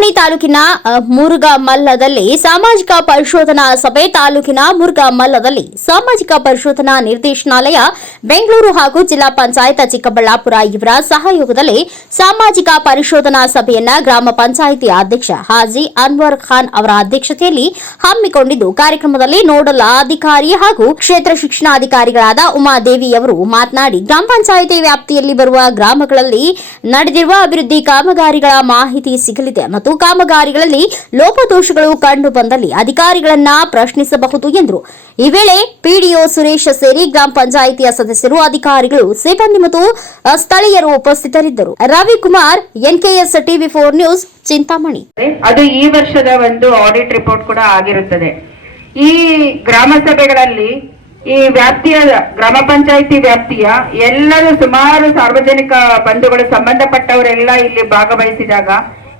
ಚಿಂತಾಮಣಿ ತಾಲೂಕಿನ ಮುರುಘಾಮಲ್ಲದಲ್ಲಿ ಸಾಮಾಜಿಕ ಪರಿಶೋಧನಾ ಸಭೆ. ತಾಲೂಕಿನ ಮುರುಘಾಮಲ್ಲದಲ್ಲಿ ಸಾಮಾಜಿಕ ಪರಿಶೋಧನಾ ನಿರ್ದೇಶನಾಲಯ ಬೆಂಗಳೂರು ಹಾಗೂ ಜಿಲ್ಲಾ ಪಂಚಾಯತ್ ಚಿಕ್ಕಬಳ್ಳಾಪುರ ಇವರ ಸಹಯೋಗದಲ್ಲಿ ಸಾಮಾಜಿಕ ಪರಿಶೋಧನಾ ಸಭೆಯನ್ನ ಗ್ರಾಮ ಪಂಚಾಯಿತಿ ಅಧ್ಯಕ್ಷ ಹಾಜಿ ಅನ್ವರ್ ಖಾನ್ ಅವರ ಅಧ್ಯಕ್ಷತೆಯಲ್ಲಿ ಹಮ್ಮಿಕೊಂಡಿದ್ದು, ಕಾರ್ಯಕ್ರಮದಲ್ಲಿ ನೋಡಲ್ ಅಧಿಕಾರಿ ಹಾಗೂ ಕ್ಷೇತ್ರ ಶಿಕ್ಷಣಾಧಿಕಾರಿಗಳಾದ ಉಮಾದೇವಿ ಅವರು ಮಾತನಾಡಿ, ಗ್ರಾಮ ಪಂಚಾಯಿತಿ ವ್ಯಾಪ್ತಿಯಲ್ಲಿ ಬರುವ ಗ್ರಾಮಗಳಲ್ಲಿ ನಡೆದಿರುವ ಅಭಿವೃದ್ಧಿ ಕಾಮಗಾರಿಗಳ ಮಾಹಿತಿ ಸಿಗಲಿದೆ ಮತ್ತು ಕಾಮಗಾರಿಗಳಲ್ಲಿ ಲೋಪದೋಷಗಳು ಕಂಡು ಬಂದಲ್ಲಿ ಅಧಿಕಾರಿಗಳನ್ನ ಪ್ರಶ್ನಿಸಬಹುದು ಎಂದರು. ಈ ವೇಳೆ ಪಿಡಿಒ ಸುರೇಶ್ ಸೇರಿ ಗ್ರಾಮ ಪಂಚಾಯಿತಿಯ ಸದಸ್ಯರು, ಅಧಿಕಾರಿಗಳು, ಸಿಬ್ಬಂದಿ ಮತ್ತು ಸ್ಥಳೀಯರು ಉಪಸ್ಥಿತರಿದ್ದರು. Ravikumar, NKS TV4 news, Chintamani. ಅದು ಈ ವರ್ಷದ ಒಂದು ಆಡಿಟ್ ರಿಪೋರ್ಟ್ ಕೂಡ ಆಗಿರುತ್ತದೆ. ಈ ಗ್ರಾಮ ಸಭೆಗಳಲ್ಲಿ ಈ ವ್ಯಾಪ್ತಿಯ ಗ್ರಾಮ ಪಂಚಾಯಿತಿ ವ್ಯಾಪ್ತಿಯ ಎಲ್ಲರೂ ಸುಮಾರು ಸಾರ್ವಜನಿಕ ಬಂಧುಗಳು ಸಂಬಂಧಪಟ್ಟವರೆಲ್ಲ ಇಲ್ಲಿ ಭಾಗವಹಿಸಿದಾಗ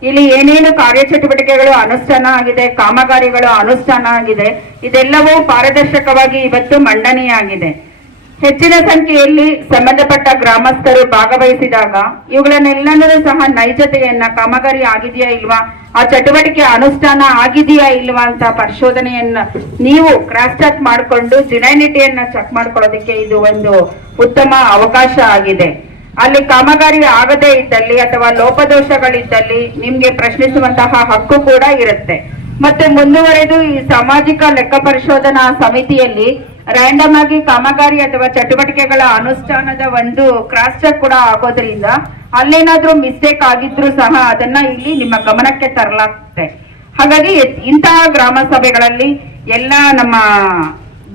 ಇಲ್ಲಿ ಏನೇನು ಕಾರ್ಯಚಟುವಟಿಕೆಗಳು ಅನುಷ್ಠಾನ ಆಗಿದೆ, ಕಾಮಗಾರಿಗಳು ಅನುಷ್ಠಾನ ಆಗಿದೆ, ಇದೆಲ್ಲವೂ ಪಾರದರ್ಶಕವಾಗಿ ಇವತ್ತು ಮಂಡನೆಯಾಗಿದೆ. ಹೆಚ್ಚಿನ ಸಂಖ್ಯೆಯಲ್ಲಿ ಸಂಬಂಧಪಟ್ಟ ಗ್ರಾಮಸ್ಥರು ಭಾಗವಹಿಸಿದಾಗ ಇವುಗಳನ್ನೆಲ್ಲನೂ ಸಹ ನೈಜತೆಯನ್ನ, ಕಾಮಗಾರಿ ಆಗಿದೆಯಾ ಇಲ್ವಾ, ಆ ಚಟುವಟಿಕೆ ಅನುಷ್ಠಾನ ಆಗಿದೆಯಾ ಇಲ್ವಾ ಅಂತ ಪರಿಶೋಧನೆಯನ್ನ ನೀವು ಕ್ರಾಸ್ ಚೆಕ್ ಮಾಡಿಕೊಂಡು ಜಿನೈನಿಟಿಯನ್ನ ಚೆಕ್ ಮಾಡ್ಕೊಳ್ಳೋದಕ್ಕೆ ಇದು ಒಂದು ಉತ್ತಮ ಅವಕಾಶ ಆಗಿದೆ. ಅಲ್ಲಿ ಕಾಮಗಾರಿ ಆಗದೇ ಇದ್ದಲ್ಲಿ ಅಥವಾ ಲೋಪದೋಷಗಳಿದ್ದಲ್ಲಿ ನಿಮ್ಗೆ ಪ್ರಶ್ನಿಸುವಂತಹ ಹಕ್ಕು ಕೂಡ ಇರುತ್ತೆ. ಮತ್ತೆ ಮುಂದುವರೆದು ಈ ಸಾಮಾಜಿಕ ಲೆಕ್ಕ ಪರಿಶೋಧನಾ ಸಮಿತಿಯಲ್ಲಿ ರ್ಯಾಂಡಮ್ ಆಗಿ ಕಾಮಗಾರಿ ಅಥವಾ ಚಟುವಟಿಕೆಗಳ ಅನುಷ್ಠಾನದ ಒಂದು ಕ್ರಾಸ್ ಚೆಕ್ ಕೂಡ ಆಗೋದ್ರಿಂದ ಅಲ್ಲೇನಾದ್ರೂ ಮಿಸ್ಟೇಕ್ ಆಗಿದ್ರು ಸಹ ಅದನ್ನ ಇಲ್ಲಿ ನಿಮ್ಮ ಗಮನಕ್ಕೆ ತರಲಾಗುತ್ತೆ. ಹಾಗಾಗಿ ಇಂತಹ ಗ್ರಾಮ ಸಭೆಗಳಲ್ಲಿ ಎಲ್ಲ ನಮ್ಮ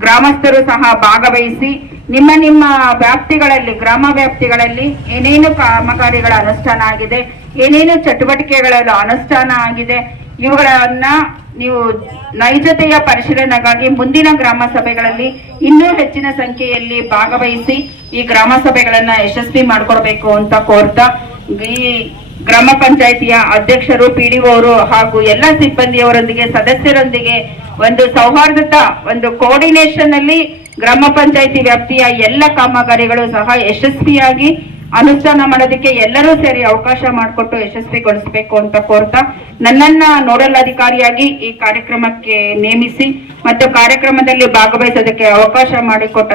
ಗ್ರಾಮಸ್ಥರು ಸಹ ಭಾಗವಹಿಸಿ ನಿಮ್ಮ ನಿಮ್ಮ ವ್ಯಾಪ್ತಿಗಳಲ್ಲಿ, ಗ್ರಾಮ ವ್ಯಾಪ್ತಿಗಳಲ್ಲಿ ಏನೇನು ಕಾಮಗಾರಿಗಳ ಅನುಷ್ಠಾನ ಆಗಿದೆ, ಏನೇನು ಚಟುವಟಿಕೆಗಳ ಅನುಷ್ಠಾನ ಆಗಿದೆ, ಇವುಗಳನ್ನ ನೀವು ನೈಜತೆಯ ಪರಿಶೀಲನೆಗಾಗಿ ಮುಂದಿನ ಗ್ರಾಮ ಸಭೆಗಳಲ್ಲಿ ಇನ್ನೂ ಹೆಚ್ಚಿನ ಸಂಖ್ಯೆಯಲ್ಲಿ ಭಾಗವಹಿಸಿ ಈ ಗ್ರಾಮ ಸಭೆಗಳನ್ನ ಯಶಸ್ವಿ ಮಾಡ್ಕೊಡ್ಬೇಕು ಅಂತ ಕೋರ್ತಾ, ಈ ಗ್ರಾಮ ಪಂಚಾಯಿತಿಯ ಅಧ್ಯಕ್ಷರು, PDO ಅವರು ಹಾಗೂ ಎಲ್ಲ ಸಿಬ್ಬಂದಿಯವರೊಂದಿಗೆ, ಸದಸ್ಯರೊಂದಿಗೆ ಒಂದು ಸೌಹಾರ್ದತಾ, ಒಂದು ಕೋಆರ್ಡಿನೇಷನ್ ಅಲ್ಲಿ ಗ್ರಾಮ ಪಂಚಾಯಿತಿ ವ್ಯಾಪ್ತಿಯ ಎಲ್ಲ ಕಾಮಗಾರಿಗಳು ಸಹ ಯಶಸ್ವಿಯಾಗಿ ಅನುಷ್ಠಾನ ಮಾಡೋದಕ್ಕೆ ಎಲ್ಲರೂ ಸೇರಿ ಅವಕಾಶ ಮಾಡಿಕೊಟ್ಟು ಯಶಸ್ವಿಗೊಳಿಸಬೇಕು ಅಂತ ಕೋರ್ತಾ, ನನ್ನನ್ನ ನೋಡಲ್ ಅಧಿಕಾರಿಯಾಗಿ ಈ ಕಾರ್ಯಕ್ರಮಕ್ಕೆ ನೇಮಿಸಿ ಮತ್ತು ಕಾರ್ಯಕ್ರಮದಲ್ಲಿ ಭಾಗವಹಿಸೋದಕ್ಕೆ ಅವಕಾಶ ಮಾಡಿಕೊಟ್ಟ